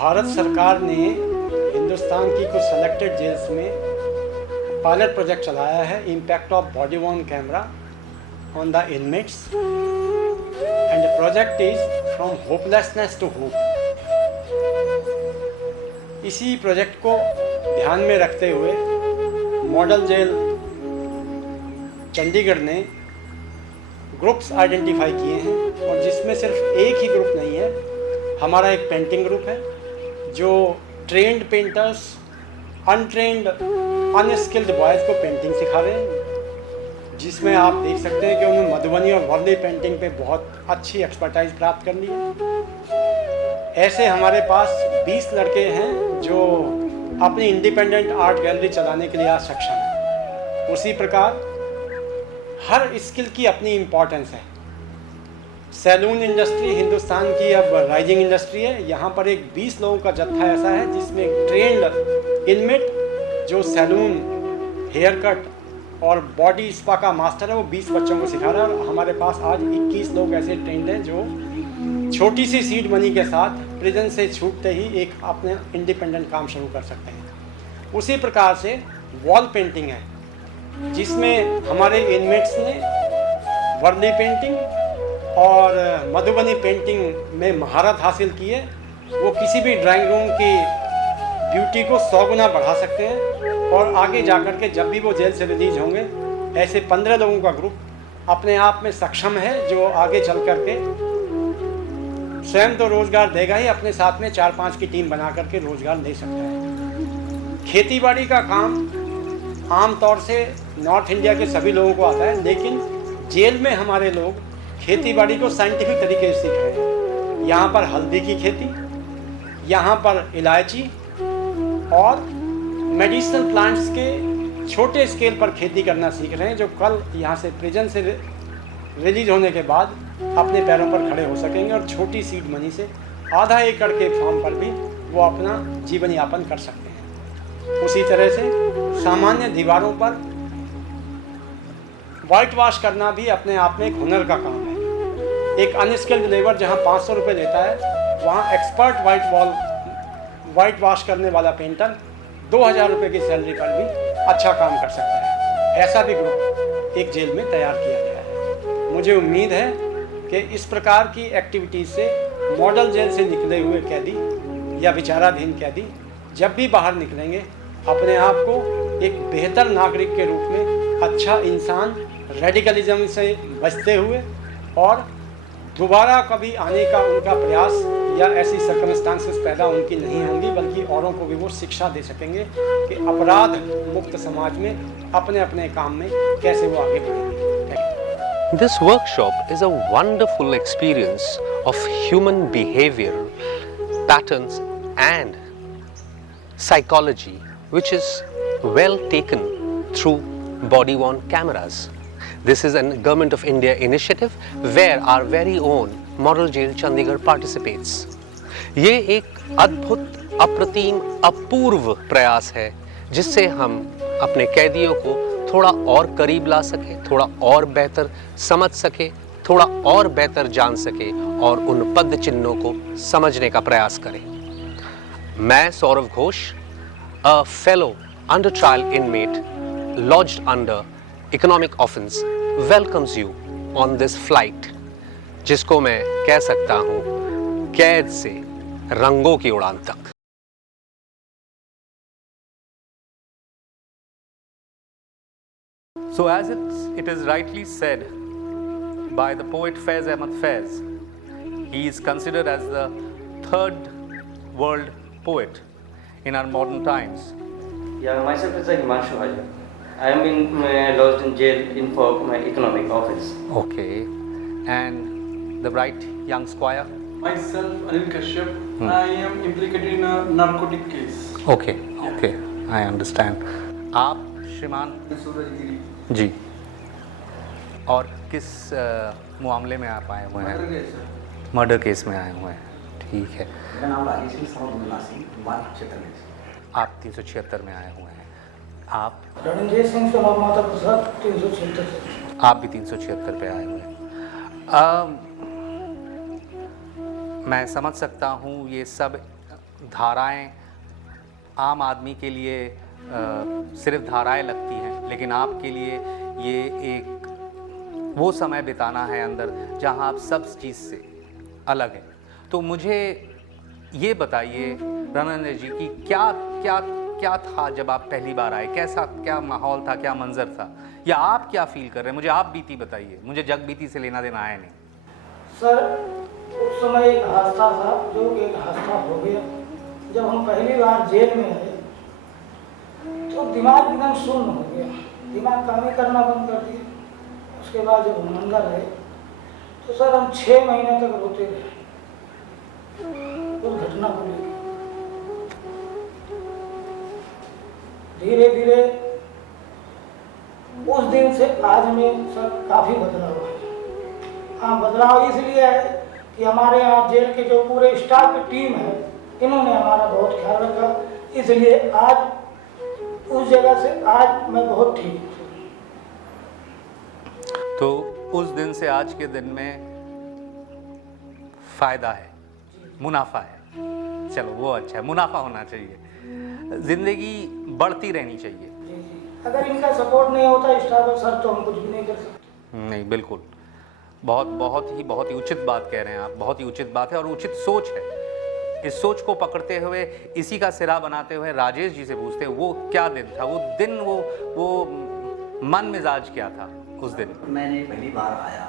भारत सरकार ने हिंदुस्तान की कुछ सेलेक्टेड जेल्स में पायलट प्रोजेक्ट चलाया है, impact of body worn camera on the inmates, and the project is from hopelessness to hope. इसी प्रोजेक्ट को ध्यान में रखते हुए मॉडल जेल चंडीगढ़ ने ग्रुप्स आइडेंटिफाई किए हैं, और जिसमें सिर्फ एक ही ग्रुप नहीं है, हमारा एक पेंटिंग ग्रुप है जो trend painters untrained unskilled boys को पेंटिंग सिखा रहे हैं, जिसमें आप देख सकते हैं कि उन्होंने मधुबनी और वर्ली पेंटिंग पे बहुत अच्छी एक्सपर्टाइज प्राप्त कर ली है। ऐसे हमारे पास 20 लड़के हैं जो अपनी इंडिपेंडेंट आर्ट गैलरी चलाने के लिए आज सक्षम हैं। उसी प्रकार हर स्किल की अपनी इम्पोर्टेंस है। सैलून इंडस्ट्री हिंदुस्तान की अब राइजिंग इंडस्ट्री है। यहाँ पर एक 20 लोगों का जत्था ऐसा है जिसमें एक ट्रेंड इनमेट जो सैलून, हेयर कट और बॉडी स्पा का मास्टर है, वो 20 बच्चों को सिखा रहा है। और हमारे पास आज 21 लोग ऐसे ट्रेंड हैं जो छोटी सी सीड मनी के साथ प्रिजन से छूटते ही एक अपने इंडिपेंडेंट काम शुरू कर सकते हैं। उसी प्रकार से वॉल पेंटिंग है, जिसमें हमारे इनमेट्स ने वर्ली पेंटिंग और मधुबनी पेंटिंग में महारत हासिल की है। वो किसी भी ड्राइंग रूम की ब्यूटी को 100 गुना बढ़ा सकते हैं, और आगे जाकर के जब भी वो जेल से रिलीज होंगे, ऐसे 15 लोगों का ग्रुप अपने आप में सक्षम है जो आगे चल कर के स्वयं तो रोज़गार देगा ही, अपने साथ में 4-5 की टीम बना करके रोज़गार ले सकता है। खेतीबाड़ी का काम आमतौर से नॉर्थ इंडिया के सभी लोगों को आता है, लेकिन जेल में हमारे लोग खेतीबाड़ी को साइंटिफिक तरीके से सीख रहे हैं। यहाँ पर हल्दी की खेती, यहाँ पर इलायची और मेडिसिनल प्लांट्स के छोटे स्केल पर खेती करना सीख रहे हैं, जो कल यहाँ से प्रिजन से रिलीज होने के बाद अपने पैरों पर खड़े हो सकेंगे और छोटी सीड मनी से आधा एकड़ के फार्म पर भी वो अपना जीवन यापन कर सकते हैं। उसी तरह से सामान्य दीवारों पर वाइट वॉश करना भी अपने आप में एक हुनर का काम है। एक अनस्किल्ड लेबर जहाँ 500 रुपये लेता है, वहाँ एक्सपर्ट वाइट वॉश करने वाला पेंटर 2000 रुपये की सैलरी पर भी अच्छा काम कर सकता है। ऐसा भी ग्रुप एक जेल में तैयार किया गया है। मुझे उम्मीद है कि इस प्रकार की एक्टिविटीज़ से मॉडल जेल से निकले हुए कैदी या विचाराधीन कैदी जब भी बाहर निकलेंगे, अपने आप को एक बेहतर नागरिक के रूप में, अच्छा इंसान, रेडिकलिज्म से बचते हुए, और दोबारा कभी आने का उनका प्रयास या ऐसी सर्कमस्टांसेस पैदा उनकी नहीं होंगी, बल्कि औरों को भी वो शिक्षा दे सकेंगे कि अपराध मुक्त समाज में अपने अपने काम में कैसे वो आगे बढ़ेंगे। This workshop is a wonderful experience of human behavior, patterns and psychology, which is well taken through body-worn cameras. This is a Government of India initiative where our very own Model Jail Chandigarh participates. ये एक अद्भुत, अप्रतिम, अपूर्व प्रयास है जिससे हम अपने कैदियों को थोड़ा और करीब ला सके, थोड़ा और बेहतर समझ सके, थोड़ा और बेहतर जान सके और उन पद चिन्हों को समझने का प्रयास करें। मैं Saurabh Ghosh, a fellow under trial inmate lodged under economic offense, welcomes you on this flight, जिसको मैं कह सकता हूँ कैद से रंगों की उड़ान तक। So as it is rightly said by the poet Faiz Ahmad Faiz, he is considered as the third world poet in our modern times. Yeah, myself is Himanshu Hajar. I am lodged in jail for my economic offense. Okay, and the bright young squire? Myself, Anil Kashyap. I am implicated in a narcotic case. Okay, okay, I understand. आप श्रीमान सूरजगिरी जी, और किस मामले में आप आए हुए हैं? मर्डर केस में आए हुए हैं, ठीक है। मेरा नाम राजेश सिंह साउंड निवासी बाल क्षेत्र में। आप 376 में आए हुए हैं। आप? रणजीत सिंह स्वभाव माता प्रसाद 376। आप भी 376 पे आए हुए हैं। मैं समझ सकता हूँ ये सब धाराएं आम आदमी के लिए सिर्फ धाराएं लगती हैं, लेकिन आपके लिए ये एक वो समय बिताना है अंदर जहां आप सब चीज़ से अलग हैं। तो मुझे ये बताइए रनंजय जी कि क्या क्या क्या था जब आप पहली बार आए, कैसा क्या माहौल था, क्या मंजर था, या आप क्या फील कर रहे हैं? मुझे आप बीती बताइए, मुझे जग बीती से लेना देना है नहीं। सर उस समय एक हादसा था जो एक हादसा हो गया। जब हम पहली बार जेल में आए तो दिमाग एकदम शून्य हो गया, दिमाग काम ही करना बंद कर दिया। उसके बाद जब हम अंदर आए तो सर हम 6 महीने तक रोते रहे उस घटना को लेकर। धीरे धीरे उस दिन से आज में सर काफ़ी बदलाव है। हाँ, बदलाव इसलिए है कि हमारे यहाँ जेल के जो पूरे स्टाफ की टीम है, इन्होंने हमारा बहुत ख्याल रखा, इसलिए आज उस जगह से आज मैं बहुत ठीक हूँ। तो उस दिन से आज के दिन में फ़ायदा है, मुनाफा है। चलो वो अच्छा है, मुनाफा होना चाहिए, ज़िंदगी बढ़ती रहनी चाहिए। जी जी, अगर इनका सपोर्ट नहीं होता स्टाफ सर तो हम कुछ भी नहीं कर सकते। नहीं, बिल्कुल, बहुत ही उचित बात कह रहे हैं आप, बहुत ही उचित बात है और उचित सोच है। इस सोच को पकड़ते हुए, इसी का सिरा बनाते हुए राजेश जी से पूछते हैं वो क्या दिन था, वो दिन, वो मन मिजाज क्या था उस दिन? मैंने पहली बार आया,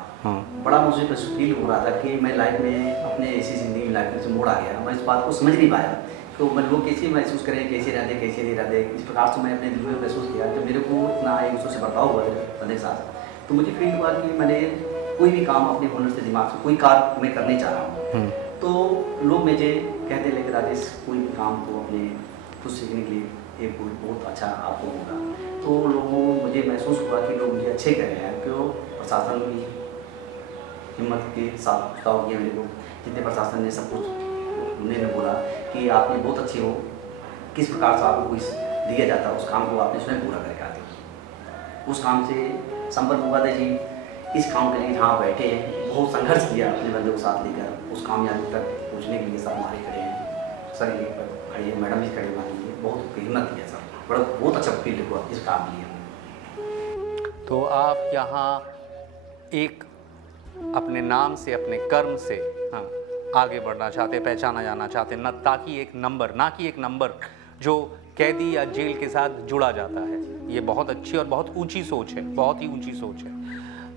बड़ा मुझे बस फील हो रहा था कि मैं लाइफ में अपने ऐसी ज़िंदगी में लाइफ में से मोड़ आ गया। मैं इस बात को समझ नहीं पाया तो मैं लोग कैसे महसूस करें, कैसे रहते, कैसे नहीं रहते। इस प्रकार से मैं अपने दिल में महसूस किया। जब मेरे को इतना एक दूसरे से बर्ताव हुआ बंदे के साथ, तो मुझे फील हुआ कि मैंने कोई भी काम अपने हुनर से, दिमाग से कोई कार्य मैं करने चाह रहा हूँ, तो लोग मुझे कहते लेकर राजेश कोई भी काम तो अपने खुद सीखने के लिए एक बहुत अच्छा आपको होगा। तो लोगों मुझे महसूस हुआ कि लोग मुझे अच्छे कह रहे हैं, क्यों प्रशासन की हिम्मत के साथ बताओ किया मेरे को, जितने प्रशासन ने सब कुछ उन्होंने बोला कि आपने बहुत अच्छे हो, किस प्रकार से आपको कुछ दिया जाता है उस काम को आपने स्वयं पूरा करके आते। उस काम से संपर्क हुआ था जी, इस काम के लिए जहाँ बैठे हैं बहुत संघर्ष किया अपने बंदे को साथ लेकर, उस कामयाबी तक पहुँचने के लिए सब हमारे खड़े हैं, सर ये खड़े हैं, मैडम भी खड़े हमारे लिए, बहुत हिम्मत किया सर, बहुत अच्छा फील हुआ इस काम के लिए। तो आप यहाँ एक अपने नाम से, अपने कर्म से हाँ आगे बढ़ना चाहते, पहचाना जाना चाहते, न ताकि एक नंबर, ना कि एक नंबर जो कैदी या जेल के साथ जुड़ा जाता है। ये बहुत अच्छी और बहुत ऊंची सोच है, बहुत ही ऊंची सोच है।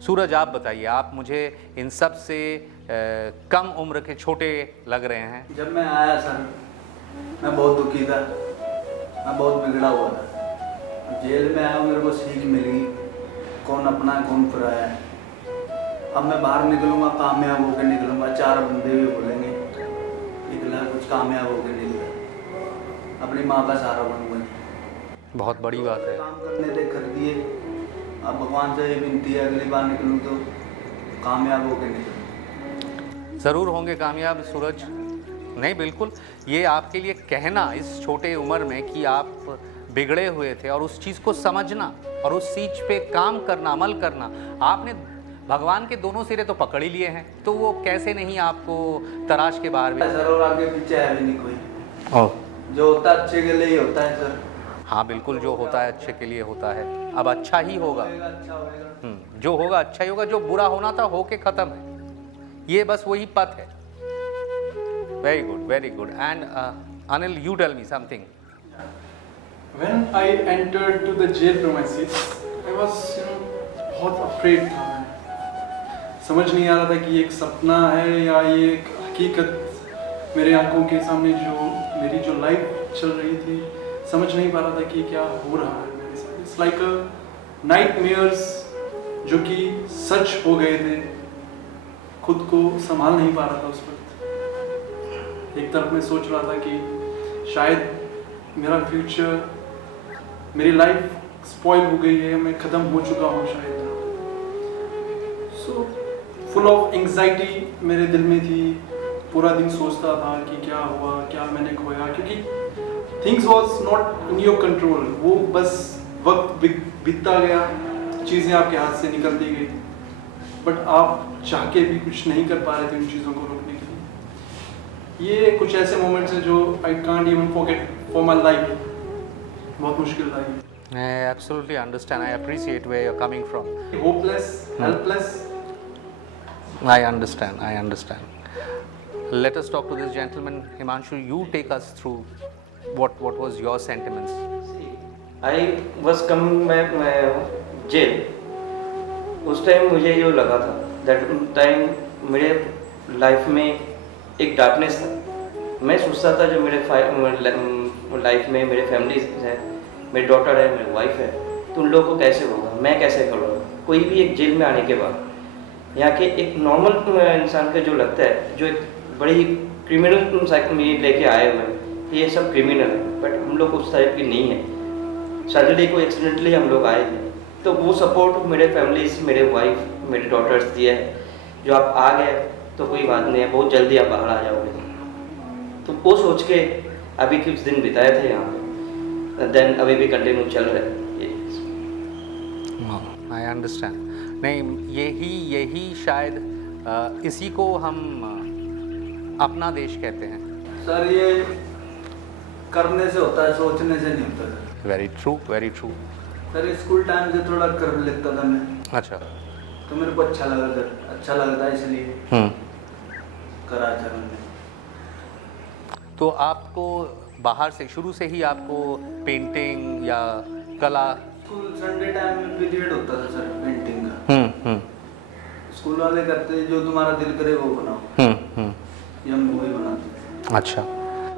सूरज आप बताइए, आप मुझे इन सब से कम उम्र के छोटे लग रहे हैं। जब मैं आया सर, मैं बहुत दुखी था, मैं बहुत बिगड़ा हुआ था। जेल में आया, मेरे को सीख मिली कौन अपना कौन पराया है। अब मैं बाहर निकलूँगा, कामयाब होकर निकलूँगा, 4 बंदे भी बोलेंगे निकला कुछ कामयाब होकर निकला, अपनी माँ का सहारा बनूँगा। बहुत बड़ी बात है। काम करने थे कर दिए, अब भगवान से ये विनती है अगली बार निकलूँ तो कामयाब होकर निकलूँ। ज़रूर होंगे कामयाब सूरज। नहीं, बिल्कुल, ये आपके लिए कहना इस छोटे उम्र में कि आप बिगड़े हुए थे और उस चीज़ को समझना और उस चीज़ पे काम करना, अमल करना, आपने भगवान के दोनों सिरे तो पकड़ ही लिए हैं, तो वो कैसे नहीं आपको तराश के बाहर भी। सर और आगे पीछे है भी नहीं कोई, जो होता है अच्छे के लिए ही होता है सर। हाँ बिल्कुल, जो होता है अच्छे के लिए होता है। अब अच्छा ही होगा, अच्छा होगा। जो होगा अच्छा ही होगा, जो बुरा होना था होके ख़त्म है, ये बस वही पथ है। Very good, very good. And Anil, you tell me something. When I entered to the jail premises, I was, बहुत afraid था मैं। समझ नहीं आ रहा था कि ये एक सपना है या ये एक हकीकत मेरे आंखों के सामने जो मेरी जो लाइफ चल रही थी, समझ नहीं पा रहा था कि क्या हो रहा है मेरे साथ। इट्स लाइक अ नाइटमेयर्स जो कि सच हो गए थे। खुद को संभाल नहीं पा रहा था उस वक्त। एक तरफ मैं सोच रहा था कि शायद मेरा फ्यूचर, मेरी लाइफ स्पॉइल हो गई है, मैं ख़त्म हो चुका हूँ शायद। सो फुल ऑफ एंग्जाइटी मेरे दिल में थी। पूरा दिन सोचता था कि क्या हुआ, क्या मैंने खोया, क्योंकि things was not in your control. वो बस वक्त बीतता गया, चीज़ें आपके हाथ से निकलती गई, बट आप चाह के भी कुछ नहीं कर पा रहे थे उन चीज़ों को रोकने के लिए। ये कुछ ऐसे मोमेंट्स हैं जो I can't even forget for my life. बहुत मुश्किल था ये। I absolutely understand. I appreciate where you're coming from. Hopeless, helpless. I understand. I understand. Let us talk to this gentleman. Himanshu, you take us through what was your sentiments. I was coming back jail. उस time मुझे ये लगा था that time मेरे life में एक darkness था। मैं सोचता था जो मेरे लाइफ में मेरे फैमिली है, मेरी डॉटर है, मेरी वाइफ है, तो उन लोगों को कैसे होगा, मैं कैसे करूँगा। कोई भी एक जेल में आने के बाद यहाँ के एक नॉर्मल इंसान का जो लगता है, जो एक बड़ी क्रिमिनल साइकिल में लेके आए हुए हैं, ये सब क्रिमिनल है, बट हम लोग उस टाइप की नहीं है। सडनली को एक्सीडेंटली हम लोग आए थे, तो वो सपोर्ट मेरे फैमिलीज, मेरे वाइफ, मेरे डॉटर्स दिया है, जो आप आ गए तो कोई बात नहीं है, बहुत जल्दी आप बाहर आ जाओगे। तो वो सोच के अभी कुछ दिन बिताए थे यहाँ पे, देन अभी भी कंटिन्यू चल रहा है। I understand. नहीं, यही शायद इसी को हम अपना देश कहते हैं। सर ये करने से होता है, सोचने से नहीं होता sir. Very true, very true. Sir school time से थोड़ा कर लेता था मैं। अच्छा। तो मेरे को अच्छा लगा सर, अच्छा लगा था इसलिए करा सर मैंने। तो आपको बाहर से शुरू से ही आपको पेंटिंग या कला? स्कूल संडे टाइम में पीरियड होता था सर पेंटिंग का। स्कूल वाले कहते हैं जो तुम्हारा दिल करे वो बनाओ, ये हम वही बनाते। अच्छा,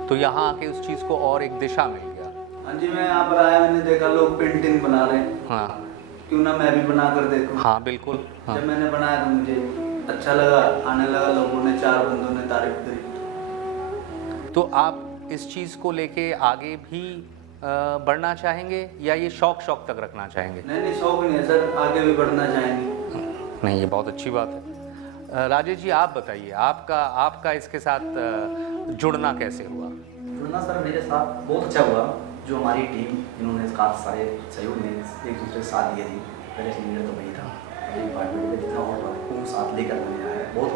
तो यहाँ आके उस चीज़ को और एक दिशा मिल गया। हाँ जी, मैं यहाँ पर आया, मैंने देखा लोग पेंटिंग बना रहे हैं, हाँ क्यों ना मैं भी बना कर देखूं। हाँ बिल्कुल। हाँ। जब मैंने बनाया तो मुझे अच्छा लगा, आने लगा, लोगों ने 4 बंदों ने तारीफ करी। तो आप इस चीज़ को लेके आगे भी बढ़ना चाहेंगे या ये शौक तक रखना चाहेंगे? नहीं, शौक नहीं है सर, आगे भी बढ़ना चाहेंगे। नहीं, ये बहुत अच्छी बात है। राजेश जी, आप बताइए, आपका इसके साथ जुड़ना कैसे हुआ? जुड़ना सर मेरे साथ बहुत अच्छा हुआ। जो हमारी टीम, इन्होंने काफ़ी सारे सहयोग में एक दूसरे के साथ दिए थी। पहले सीनियर तो वही था, डिपार्टमेंट में जितना और को साथ लेकर मैंने आया, बहुत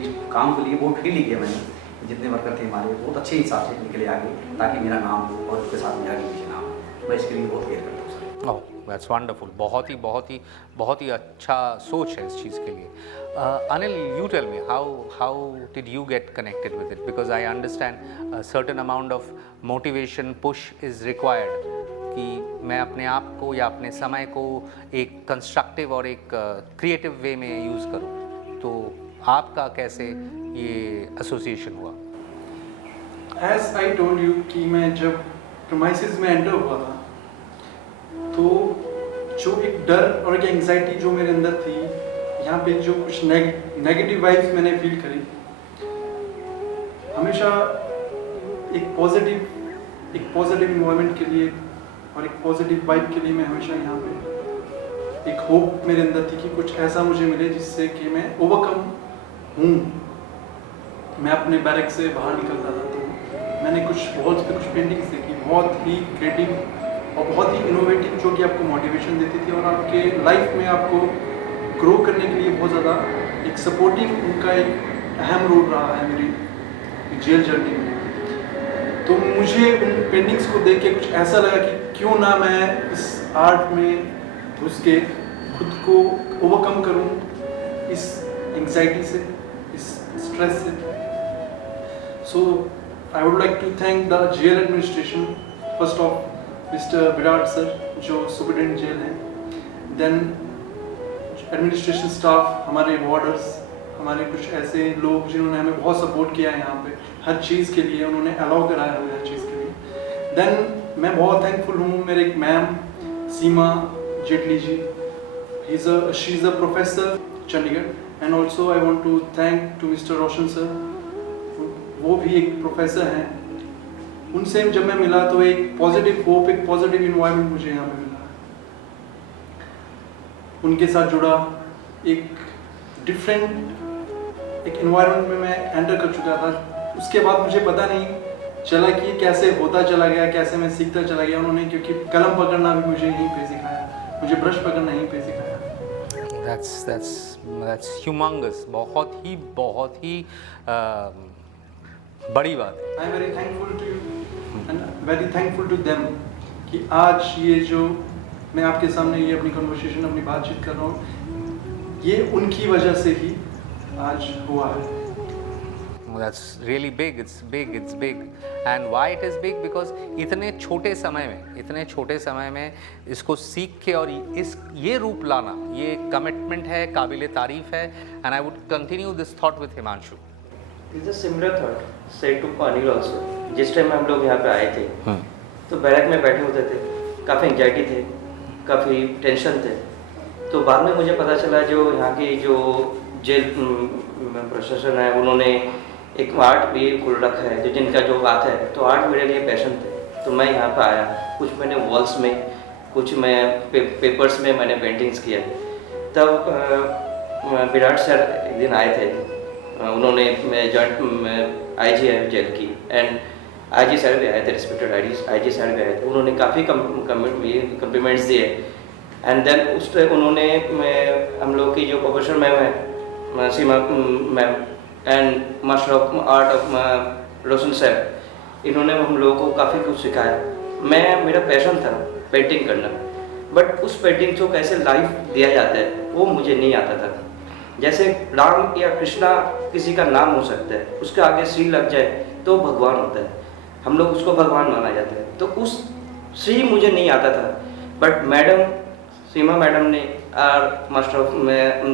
इस काम के लिए बहुत फ्रीली किया मैंने। जितने वर्कर थे हमारे बहुत अच्छे हिसाब से निकले आगे, ताकि मेरा नाम हो और उसके साथ मेरा भी पीछे नाम हो। मैं इसके लिए बहुत केयर करता हूँ सर। Oh, that's wonderful. बहुत ही अच्छा सोच है इस चीज़ के लिए। Anil, you tell me, how did you get connected with it? Because I understand a certain amount of motivation push is required कि मैं अपने आप को या अपने समय को एक कंस्ट्रक्टिव और एक क्रिएटिव वे में यूज़ करूँ। तो आपका कैसे ये एसोसिएशन हुआ? As I told you कि मैं जब प्रोमाइसेस में एंटर हुआ था, तो जो एक डर और एक एंग्जाइटी जो मेरे अंदर थी, यहाँ पे जो कुछ नेगेटिव वाइब्स मैंने फील करी, हमेशा एक पॉजिटिव इन्वायरमेंट के लिए और एक पॉजिटिव वाइब के लिए मैं हमेशा यहाँ पे एक होप मेरे अंदर थी कि कुछ ऐसा मुझे मिले जिससे कि मैं ओवरकम हूँ। मैं अपने बैरक से बाहर निकलता था तो मैंने कुछ पेंटिंग्स देखी, बहुत ही क्रिएटिव और बहुत ही इनोवेटिव, जो कि आपको मोटिवेशन देती थी और आपके लाइफ में आपको ग्रो करने के लिए बहुत ज़्यादा एक सपोर्टिव उनका एक अहम रोल रहा है मेरी जेल जर्नी में। तो मुझे उन पेंटिंग्स को देख के कुछ ऐसा लगा कि क्यों ना मैं इस आर्ट में घुस के खुद को ओवरकम करूं, इस एंग्जाइटी से, इस स्ट्रेस से। So I would like to thank the jail administration, first of mister Virat sir जो सुपरिटेंडेंट जेल हैं, देन एडमिनिस्ट्रेशन स्टाफ, हमारे वार्डर्स, हमारे कुछ ऐसे लोग जिन्होंने हमें बहुत सपोर्ट किया है यहाँ पे हर चीज़ के लिए, उन्होंने अलाउ कराया हमें हर चीज़ के लिए। देन मैं बहुत थैंकफुल हूँ मेरे एक ma'am Seema Jaitley ji, she is a professor Chandigarh, and also I want to thank to mister Roshan sir, वो भी एक प्रोफेसर हैं। उनसे जब मैं मिला तो एक पॉजिटिव होप, एक पॉजिटिव इन्वायरमेंट मुझे यहाँ पे मिला। उनके साथ जुड़ा एक डिफरेंट एक इन्वायरमेंट में मैं एंटर कर चुका था। उसके बाद मुझे पता नहीं चला कि कैसे होता चला गया, कैसे मैं सीखता चला गया। उन्होंने क्योंकि कलम पकड़ना भी मुझे यहीं पे सिखाया, मुझे ब्रश पकड़ना यहीं पे सिखाया। That's humongous। बहुत ही बड़ी बात है। I am very thankful to you and very thankful to them कि आज ये जो मैं आपके सामने ये अपनी कन्वर्सेशन अपनी बातचीत कर रहा हूँ, ये उनकी वजह से ही आज हुआ है। That's really big. It's big. It's big. And why it is big? Because इतने छोटे समय में इसको सीख के और ये रूप लाना, ये कमिटमेंट है, काबिले तारीफ है. And I would continue this thought with Himanshu. It's a similar thought said to Anil also. जिस टाइम हम लोग यहाँ पे आए थे तो बैरक में बैठे होते थे, काफ़ी एंजाइटी थे, काफ़ी टेंशन थे। तो बाद में मुझे पता चला जो यहाँ की जो जेल प्रशासन है उन्होंने एक आर्ट भी खुल रखा है, जो जिनका जो बात है, तो आर्ट मेरे लिए पैशन थे। तो मैं यहाँ पर आया, कुछ मैंने वॉल्स में, कुछ मैं पेपर्स में मैंने पेंटिंग्स किया। तब विराट सर एक दिन आए थे, उन्होंने जॉइंट IG है जेल की, एंड IG सर भी आए थे, रिस्पेक्टेड IG सर भी आए थे। उन्होंने काफ़ी कम्प्लीमेंट्स दिए। एंड देन उस उन्होंने हम लोग की जो प्रोफेसर मैम है, Seema ma'am, and master of art of Roshan sir, इन्होंने हम लोगों को काफ़ी कुछ सिखाया। मेरा पैशन था पेंटिंग करना, बट उस पेंटिंग को कैसे लाइफ दिया जाता है वो मुझे नहीं आता था। जैसे राम या कृष्णा किसी का नाम हो सकता है, उसके आगे श्री लग जाए तो भगवान होता है, हम लोग उसको भगवान माना जाता है। तो उस श्री मुझे नहीं आता था, बट मैडम सीमा मैडम ने और मास्टर ऑफ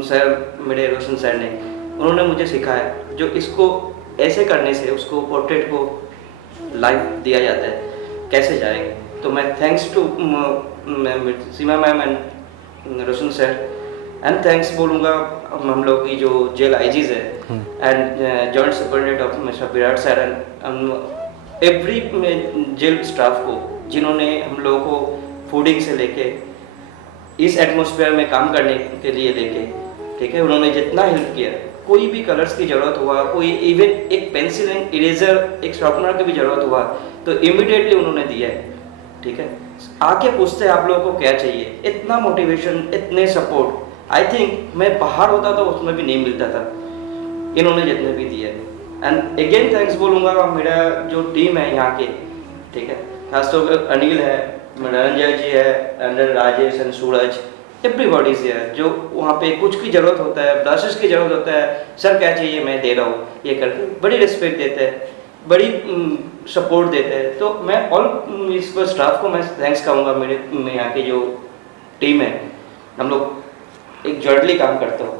सर मेरे रोशन सर ने, उन्होंने मुझे सिखाया जो इसको ऐसे करने से उसको पोर्ट्रेट को लाइफ दिया जाता है, कैसे जाएगा। तो मैं thanks to Seema ma'am and Roshan sir, and thanks बोलूँगा हम लोग की जो जेल IGs है and joint superintendent of mister Virat sir and every jail staff को, जिन्होंने हम लोगों को फूडिंग से लेके इस एटमॉस्फेयर में काम करने के लिए लेके, ठीक है, उन्होंने जितना हेल्प किया, कोई भी कलर्स की ज़रूरत हुआ, कोई इवन एक पेंसिल एंड इरेजर, एक शार्पनर की भी ज़रूरत हुआ तो इमीडिएटली उन्होंने दिया है। ठीक है, आके पूछते हैं आप लोगों को क्या चाहिए, इतना मोटिवेशन, इतने सपोर्ट, आई थिंक मैं बाहर होता तो उसमें भी नहीं मिलता था, इन्होंने जितने भी दिए। एंड अगेन थैंक्स बोलूँगा मेरा जो टीम है यहाँ के, ठीक है, खासतौर पर अनिल है, मनोरंजन जी है, अंदर राजेश एंड सूरज, एवरीबॉडी से है, जो वहाँ पे कुछ की ज़रूरत होता है, ब्रशेस की ज़रूरत होता है, सर क्या चाहिए मैं दे रहा हूँ, ये करके बड़ी रिस्पेक्ट देते हैं, बड़ी सपोर्ट देते हैं। तो मैं ऑल इसको स्टाफ को मैं थैंक्स कहूँगा, मेरे यहाँ की जो टीम है, हम लोग एक जॉइंटली काम करते हो,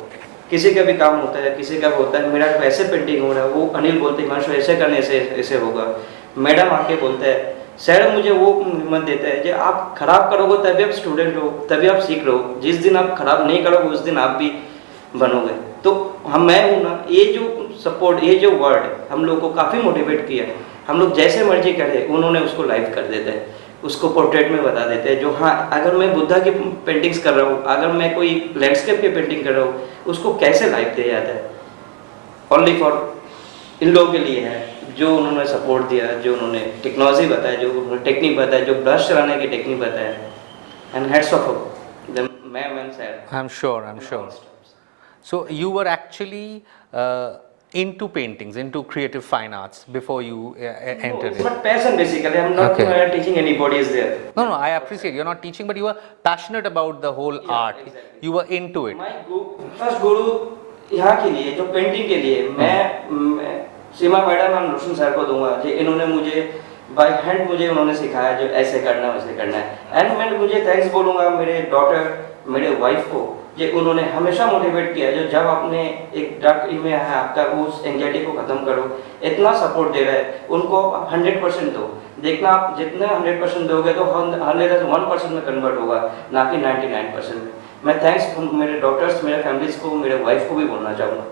किसी का भी काम होता है, किसी का होता है, मेरा ऐसे पेंटिंग हो रहा है, वो अनिल बोलते हैं हिमांशु ऐसे करने से ऐसे होगा, मैडम आके बोलते हैं, सर मुझे वो हिम्मत देता है कि आप खराब करोगे तभी आप स्टूडेंट हो, तभी आप सीख रहे हो, जिस दिन आप खराब नहीं करोगे उस दिन आप भी बनोगे। तो मैं हूँ ना, ये जो सपोर्ट, ये जो वर्ड हम लोग को काफ़ी मोटिवेट किया। हम लोग जैसे मर्जी करें, उन्होंने उसको लाइव कर देते हैं, उसको पोर्ट्रेट में बता देते हैं। जो हाँ, अगर मैं बुद्धा की पेंटिंग्स कर रहा हूँ, अगर मैं कोई लैंडस्केप की पेंटिंग कर रहा हूँ, उसको कैसे लाइव दिया जाता है, ओनली फॉर इन लोगों के लिए है, जो उन्होंने सपोर्ट दिया, जो उन्होंने टेक्नोलॉजी बताया, जो उन्होंने टेक्निक बताया, जो ब्रश चलाने की टेक्निक बताया, and heads of the ma'am and sir. I'm sure. So you were actually into paintings, into creative fine arts before you entered It's it. my passion basically. I'm not teaching anybody is there. No, I appreciate you're not teaching, but you were passionate about the whole art. Exactly. You were into it. My first guru यहाँ के लिए, जो painting के लिए, मैं सीमा madam और Roshan sir को दूंगा, जो इन्होंने मुझे बाय हैंड मुझे उन्होंने सिखाया जो ऐसे करना वैसे करना है। एंड मैं मुझे थैंक्स बोलूँगा मेरे डॉटर, मेरे वाइफ को, जो उन्होंने हमेशा मोटिवेट किया, जो जब आपने एक डार्क में है आपका उस एंजाइटी को ख़त्म करो, इतना सपोर्ट दे रहा है, उनको 100% दो। देखना आप जितने 100% दोगे तो 101% में कन्वर्ट होगा, ना कि 99% में। मैं थैंक्स मेरे डॉक्टर्स, मेरे फैमिलीज को, मेरे वाइफ को भी बोलना चाहूँगा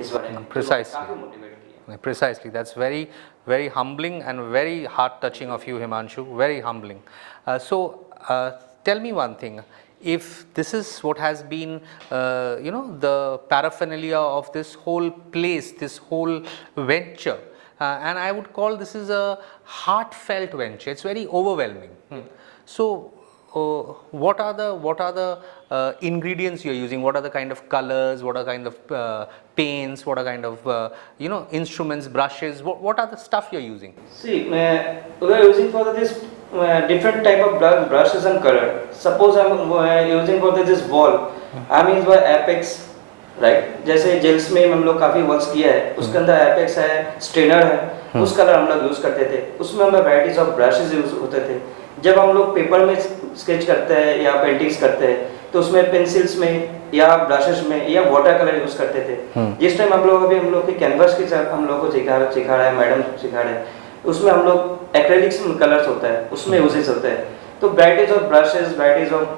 इस बारे में। Precisely. काफ़ी मोटिवेट किया। Precisely. That's very, very humbling and very heart-touching of you, Himanshu. Very humbling. Tell me one thing. If this is what has been, the paraphernalia of this whole place, this whole venture, and I would call this is a heartfelt venture. It's very overwhelming. So, what are the ingredients you're using? What are the kind of colors? What are kind of paints? What are kind of instruments, brushes? What are the stuff you're using? See, we are using for this different type of brushes and color. Suppose I'm using for this wall. I'm using for Apex, right? जैसे gels में हम लोग काफ़ी works किया है, उसके अंदर Apex है, स्ट्रेनर है, उस कलर हम लोग यूज़ करते थे. उसमें हमें वैराइटीज ऑफ ब्रशेज यूज़ होते थे. जब हम लोग पेपर में स्केच करते हैं या पेंटिंग्स करते हैं, तो उसमें पेंसिल्स में या ब्रशेस में या वाटर कलर यूज़ करते थे. जिस टाइम हम लोग के कैनवस की हम लोग को सिखा रहा है, मैडम सिखा रहे हैं, उसमें हम लोग एक्रेलिक्स कलर्स होता है, उसमें यूजेस होता है. तो varieties of brushes, varieties of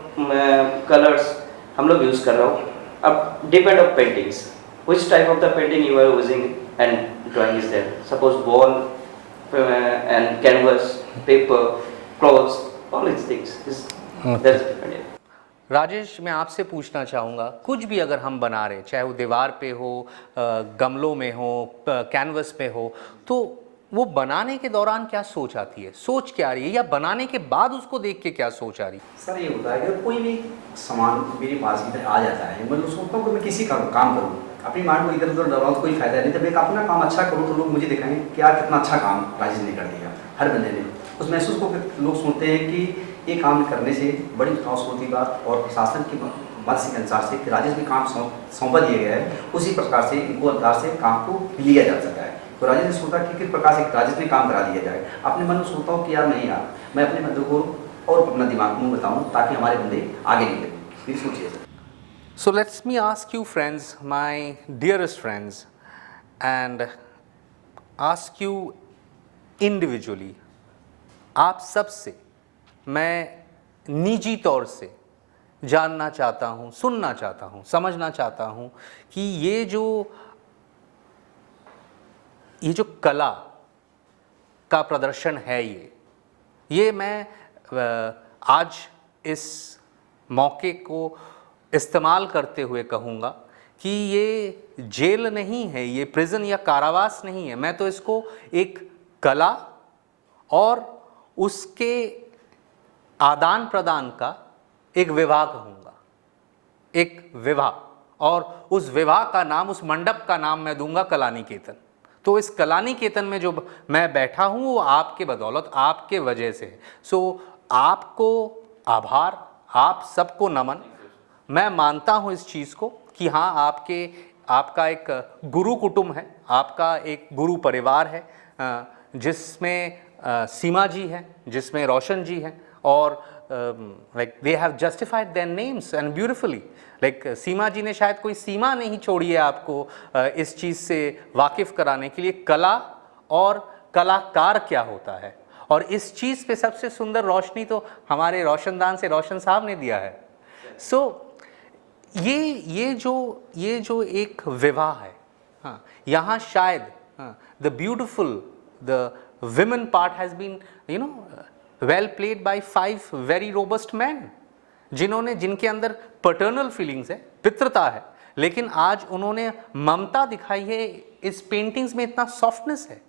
colours हम लोग यूज़ कर रहा हूँ. अब depend of paintings, which type of the painting you are using and drawing is there. Suppose wall and canvas, paper, clothes, all these things. That's different. Rajesh, मैं आपसे पूछना चाहूँगा, कुछ भी अगर हम बना रहे, चाहे वो दीवार पे हो, गमलों में हो, कैनवस पे हो, तो वो बनाने के दौरान क्या सोच आती है, सोच क्या आ रही है, या बनाने के बाद उसको देख के क्या सोच आ रही है? सर ये होता है कि कोई भी सामान मेरे पास इधर आ जाता है, मैं सोचता हूँ कि मैं किसी का काम करूँ, अपनी माइंड को इधर उधर डराऊँ तो कोई फायदा नहीं. जब एक अपना काम अच्छा करूँ तो लोग मुझे दिखाएंगे कि यार कितना अच्छा काम राजेश ने कर दिया. हर बंदे ने उस महसूस को लोग सोचते हैं कि ये काम करने से बड़ी विश्वास होती बात, और प्रशासन की बात के अनुसार से राजेश में काम सौंपा दिया गया है, उसी प्रकार से इनको अंदाज से काम को लिया जा सकता है. तो राजेश ने सोचा कि किस प्रकार से राजेश में काम करा दिया जाए. अपने मन में सोचता हूँ कि यार नहीं यार, मैं अपने बंदों को और अपना दिमाग में बताऊँ ताकि हमारे बंदे आगे निकलें. फिर सोचिए sir. So let me ask you friends, my dearest friends, and ask you individually, आप सबसे मैं निजी तौर से जानना चाहता हूँ, सुनना चाहता हूँ, समझना चाहता हूँ कि ये जो कला का प्रदर्शन है, ये मैं आज इस मौके को इस्तेमाल करते हुए कहूँगा कि ये जेल नहीं है, ये प्रिजन या कारावास नहीं है. मैं तो इसको एक कला और उसके आदान प्रदान का एक विवाह कहूँगा, एक विवाह. और उस विवाह का नाम, उस मंडप का नाम मैं दूंगा कलानिकेतन. तो इस कलानिकेतन में जो मैं बैठा हूँ वो आपके बदौलत, आपके वजह से है. सो आपको आभार, आप सबको नमन. मैं मानता हूँ इस चीज़ को कि हाँ, आपका एक गुरु कुटुंब है, आपका एक गुरु परिवार है, जिसमें सीमा जी हैं, जिसमें रोशन जी हैं, और like they have justified their names and beautifully. Like Seema ji ने शायद कोई सीमा नहीं छोड़ी है आपको इस चीज़ से वाकिफ़ कराने के लिए, कला और कलाकार क्या होता है. और इस चीज़ पे सबसे सुंदर रोशनी तो हमारे रोशनदान से रोशन साहब ने दिया है. सो ये जो एक विवाह है, हाँ, यहाँ शायद the beautiful, the women part has been well played by 5 very robust man, जिनके अंदर पैटर्नल फीलिंग्स है, पितृता है, लेकिन आज उन्होंने ममता दिखाई है. इस पेंटिंग्स में इतना सॉफ्टनेस है,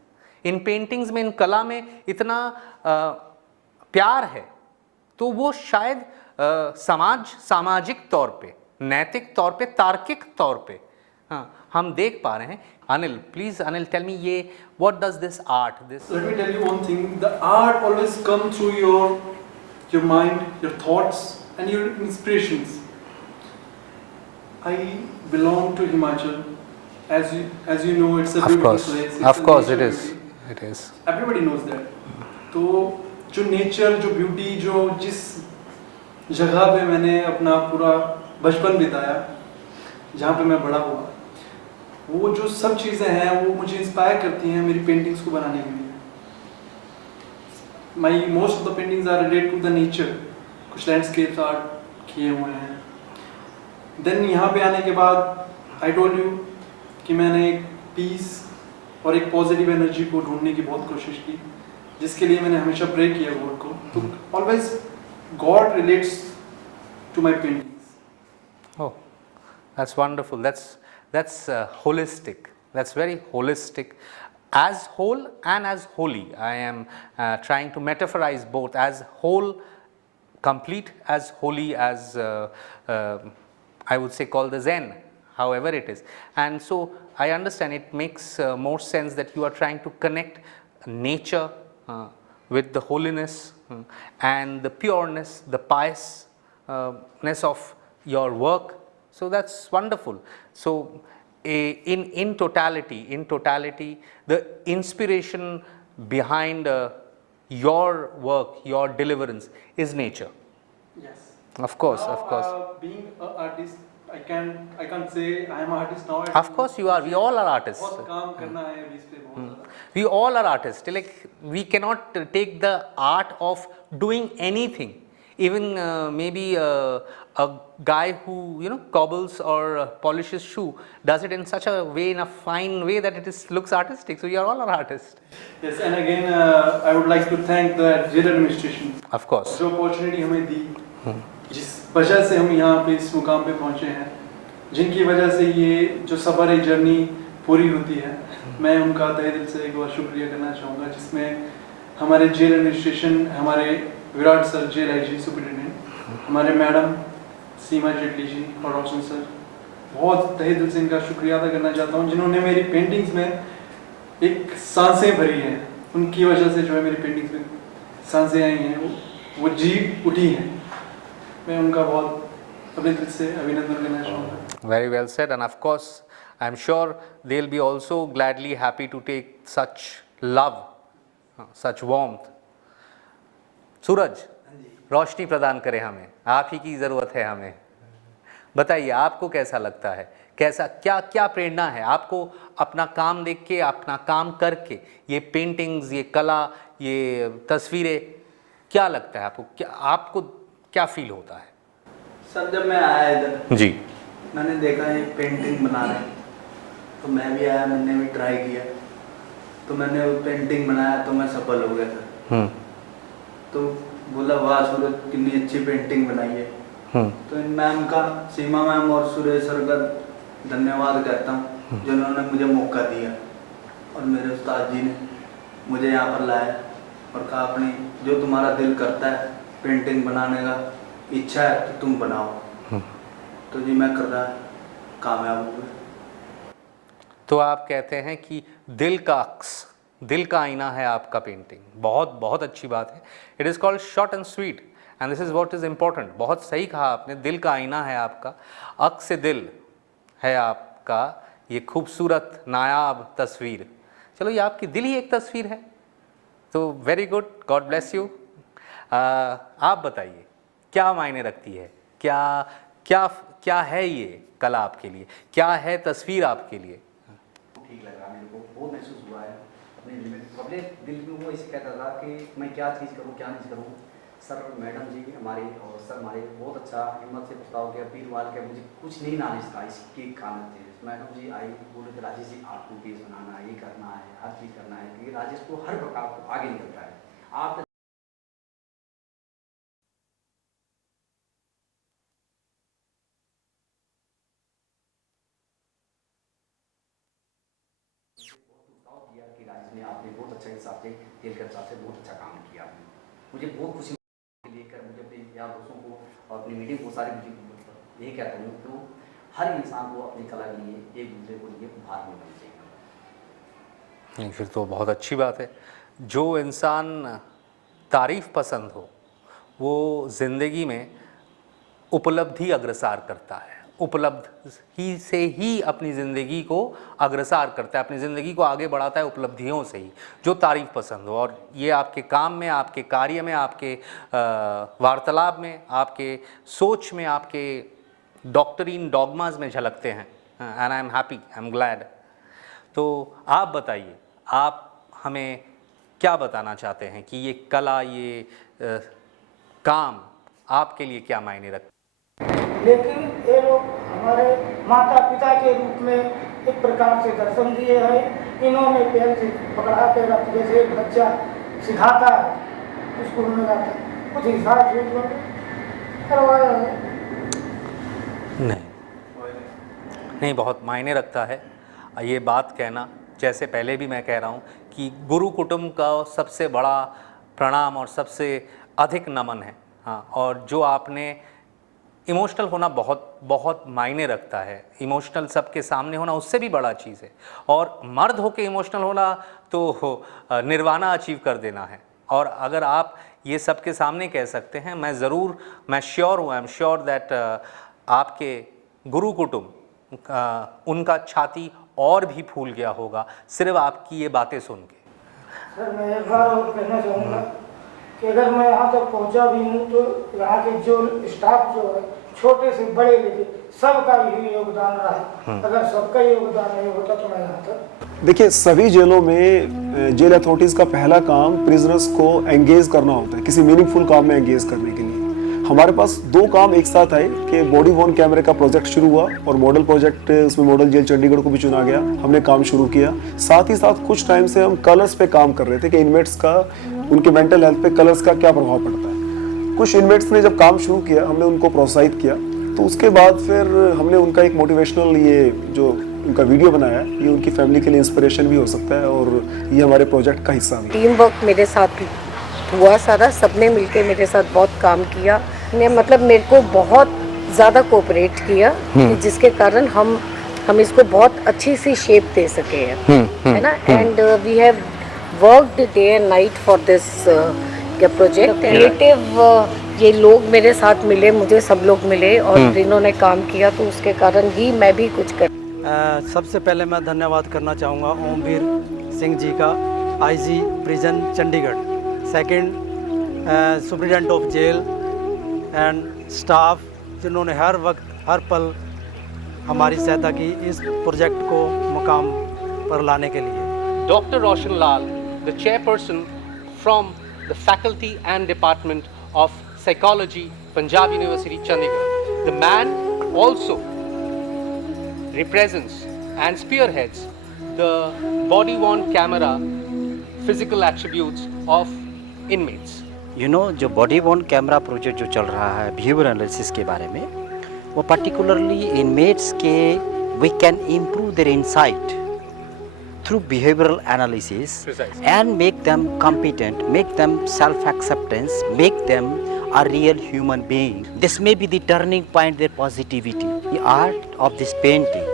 इन पेंटिंग्स में, इन कला में इतना प्यार है. तो वो शायद सामाजिक तौर पे, नैतिक तौर पे, तार्किक तौर पे हम देख पा रहे हैं. Anil, please, Anil, tell me, what does this art, this? Let me tell you one thing. The art always comes through your mind, your thoughts, and your inspirations. I belong to Himachal. As you know, it's a beautiful place. Of course, it is. It is. Everybody knows that. तो जो nature, जो beauty, जो जिस जगह पे मैंने अपना पूरा बचपन बिताया, जहाँ पे मैं बड़ा हुआ, वो जो सब चीज़ें हैं वो मुझे इंस्पायर करती हैं मेरी पेंटिंग्स को बनाने के लिए. My most of the paintings are related to the nature. कुछ लैंडस्केप्स आर्ट किए हुए हैं. देन यहाँ पे आने के बाद आई टोल्ड यू कि मैंने एक पीस और एक पॉजिटिव एनर्जी को ढूंढने की बहुत कोशिश की, जिसके लिए मैंने हमेशा प्रे किया गॉड को. तो always God relates to my paintings. Oh, that's wonderful. That's holistic. That's very holistic. As whole and as holy. I am trying to metaphorize both. As whole complete, as holy as I would say called the Zen, however it is. And so I understand it makes more sense that you are trying to connect nature with the holiness and the pureness, the piousness of your work. So that's wonderful. So in totality, the inspiration behind your work, your deliverance is nature. Yes. Of course, Now, of course. Being an artist, I can't say I am an artist now. Of course you are. We all are artists. बहुत काम करना है अभी इस पे बहुत ज़्यादा. We all are artists. Like we cannot take the art of doing anything. Even maybe a guy who cobbles or polishes shoe does it in such a way, in a fine way that it looks artistic. So we are all artists. Yes, and again I would like to thank the jail administration. Of course. जो opportunity हमें दी, जिस वजह से हम यहाँ पे इस मुकाम पे पहुँचे हैं, जिनकी वजह से ये जो सफ़र है जर्नी पूरी होती है, मैं उनका तहे दिल से एक बार शुक्रिया करना चाहूँगा, जिसमें हमारे जेल एडमिनिस्ट्रेशन, हमारे Virat sir jail IG superintendent, हमारे मैडम सीमा जेटली जी और रोशन सर, बहुत तहे दिल से इनका शुक्रिया अदा करना चाहता हूँ, जिन्होंने मेरी पेंटिंग्स में एक सांसें भरी हैं. उनकी वजह से जो है मेरी पेंटिंग्स में सांसें आई हैं, वो जी उठी हैं. मैं उनका बहुत अपने दिल से अभिनंदन करना चाहूँगा. Very well said. And of course, I am sure they'll be also gladly happy to take such love, such warmth. सूरज, रोशनी प्रदान करे हमें, आप ही की ज़रूरत है हमें. बताइए आपको कैसा लगता है, कैसा क्या प्रेरणा है आपको अपना काम देख के, अपना काम करके, ये पेंटिंग्स, ये कला, ये तस्वीरें, क्या लगता है आपको क्या फील होता है? सर जब मैं आया इधर जी, मैंने देखा ये पेंटिंग बना रहे हैं, तो मैं भी आया, मैंने भी ट्राई किया, तो मैंने वो पेंटिंग बनाया तो मैं सफल हो गया था. तो बोला वाह सूरज कितनी अच्छी पेंटिंग बनाई है. तो इन मैम का, सीमा मैम और सुरेश सर का धन्यवाद करता हूँ, जिन्होंने मुझे मौका दिया और मेरे उस्ताद जी ने मुझे यहाँ पर लाया और कहा अपनी जो तुम्हारा दिल करता है पेंटिंग बनाने का इच्छा है तो तुम बनाओ. तो जी मैं कर रहा कामयाब हुआ. तो आप कहते हैं कि दिल का अक्स, दिल का आईना है आपका पेंटिंग. बहुत बहुत अच्छी बात है. It is called short and sweet and this is what is important. बहुत सही कहा आपने, दिल का आईना है आपका, अक्स से दिल है आपका ये खूबसूरत नायाब तस्वीर. चलो ये आपकी दिल ही एक तस्वीर है. तो very good, God bless you. आप बताइए क्या मायने रखती है, क्या है ये कला आपके लिए, क्या है तस्वीर आपके लिए? ठीक लग रहा मेरे को, वो महसूस हुआ है अपने दिल में. अपने दिल में वो इसे कहता था कि मैं क्या चीज़ करूँ क्या नहीं करूँ. सर मैडम जी हमारे और सर हमारे बहुत अच्छा हिम्मत से बताओ कि पीर वाल के मुझे कुछ नहीं नॉलेज था इसके कारण थे. मैडम जी आई बोले थे राजेश जी आपको पेज बनाना है, ये करना है, हर चीज़ करना है, क्योंकि राजेश को हर प्रकार को आगे निकलता है. आप राजेश ने आपने बहुत अच्छा हिसाब से तेल के हिसाब से बहुत अच्छा काम किया. मुझे बहुत खुशी लेकर मुझे अपने यार दोस्तों को और अपनी मीटिंग को सारे यही कहता हूँ कि हर इंसान को अपनी कला के लिए एक दूसरे को लिए उपहार मिलना चाहिए. नहीं, फिर तो बहुत अच्छी बात है. जो इंसान तारीफ़ पसंद हो वो ज़िंदगी में उपलब्धि अग्रसर करता है, उपलब्धि से ही अपनी ज़िंदगी को अग्रसर करता है, अपनी ज़िंदगी को आगे बढ़ाता है उपलब्धियों से ही, जो तारीफ़ पसंद हो. और ये आपके काम में, आपके कार्य में, आपके वार्तालाप में, आपके सोच में, आपके डॉक्टरीन डॉगमाज में झलकते हैं. And I am happy, I am glad. तो आप बताइए, आप हमें क्या बताना चाहते हैं कि ये कला, ये काम आपके लिए क्या मायने रखते हैं? लेकिन ये लोग हमारे माता पिता के रूप में एक प्रकार से दर्शन दिए हैं. इन्होंने पैर से पकड़ा के रख, जैसे एक बच्चा सिखाता है स्कूल में जाता है, कुछ हिसाब से करवाया है. नहीं, बहुत मायने रखता है ये बात कहना. जैसे पहले भी मैं कह रहा हूँ कि गुरु कुटुंब का सबसे बड़ा प्रणाम और सबसे अधिक नमन है हाँ, और जो आपने इमोशनल होना बहुत बहुत मायने रखता है। इमोशनल सबके सामने होना उससे भी बड़ा चीज़ है, और मर्द होके इमोशनल होना तो निर्वाणा अचीव कर देना है। और अगर आप ये सबके सामने कह सकते हैं, मैं श्योर हूँ, आई एम श्योर दैट आपके गुरु कुटुंब उनका छाती और भी फूल गया होगा सिर्फ आपकी ये बातें सुन के। सर मैं एक बार और कहना चाहूँगा कि अगर मैं यहाँ तक पहुँचा भी हूँ तो यहाँ के जो स्टाफ जो है, छोटे से बड़े लेके सबका यही योगदान रहा है। अगर सबका योगदान नहीं होता तो मैं यहाँ तक। देखिए, सभी जेलों में जेल अथॉरिटीज़ का पहला काम प्रिजनर्स को एंगेज करना होता है, किसी मीनिंगफुल काम में एंगेज करने के लिए। हमारे पास दो काम एक साथ आए कि बॉडी वॉर्न कैमरे का प्रोजेक्ट शुरू हुआ और मॉडल प्रोजेक्ट, उसमें मॉडल जेल चंडीगढ़ को भी चुना गया, हमने काम शुरू किया। साथ ही साथ कुछ टाइम से हम कलर्स पे काम कर रहे थे कि इनमेट्स का, उनके मेंटल हेल्थ पे कलर्स का क्या प्रभाव पड़ता है। कुछ इनमेट्स ने जब काम शुरू किया, हमने उनको प्रोत्साहित किया, तो उसके बाद फिर हमने उनका एक मोटिवेशनल ये जो उनका वीडियो बनाया, ये उनकी फैमिली के लिए इंस्पिरेशन भी हो सकता है और ये हमारे प्रोजेक्ट का हिस्सा भी। टीम वर्क मेरे साथ हुआ सारा, सबने मिलके मेरे साथ बहुत काम किया ने, मतलब मेरे को बहुत ज़्यादा कोऑपरेट किया, जिसके कारण हम इसको बहुत अच्छी सी शेप दे सके हैं, है ना। And we have worked day and night for this project. Creative ये लोग मेरे साथ मिले, मुझे सब लोग मिले और इन्होंने काम किया, तो उसके कारण ही मैं भी कुछ कर। सबसे पहले मैं धन्यवाद करना चाहूँगा ओमवीर सिंह जी का, IG prison Chandigarh, second superintendent of jail and staff, जिन्होंने हर वक्त हर पल हमारी सहायता की इस प्रोजेक्ट को मुकाम पर लाने के लिए। Dr. Roshan Lal, the chairperson from the faculty and department of psychology, Punjab University, Chandigarh. The man also represents and spearheads the body-worn camera physical attributes of inmates. जो बॉडी वॉर्न कैमरा प्रोजेक्ट जो चल रहा है behaviour analysis के बारे में, वो particularly inmates के we can improve their insight through behavioral analysis. Precisely. And make them competent, make them self-acceptance, make them a real human being. This may be the turning point, their positivity. The art of this painting,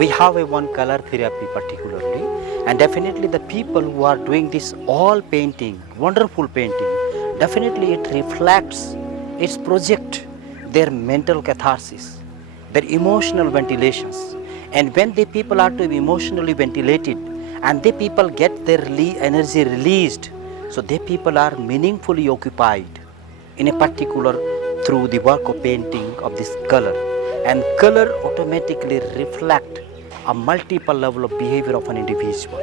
we have a one color therapy particularly, and definitely the people who are doing this all painting, wonderful painting, definitely it reflects its project, their mental catharsis, their emotional ventilations. And when the people are to be emotionally ventilated and the people get their energy released, so the people are meaningfully occupied in a particular through the work of painting of this color. And color automatically reflect a multiple level of behavior of an individual.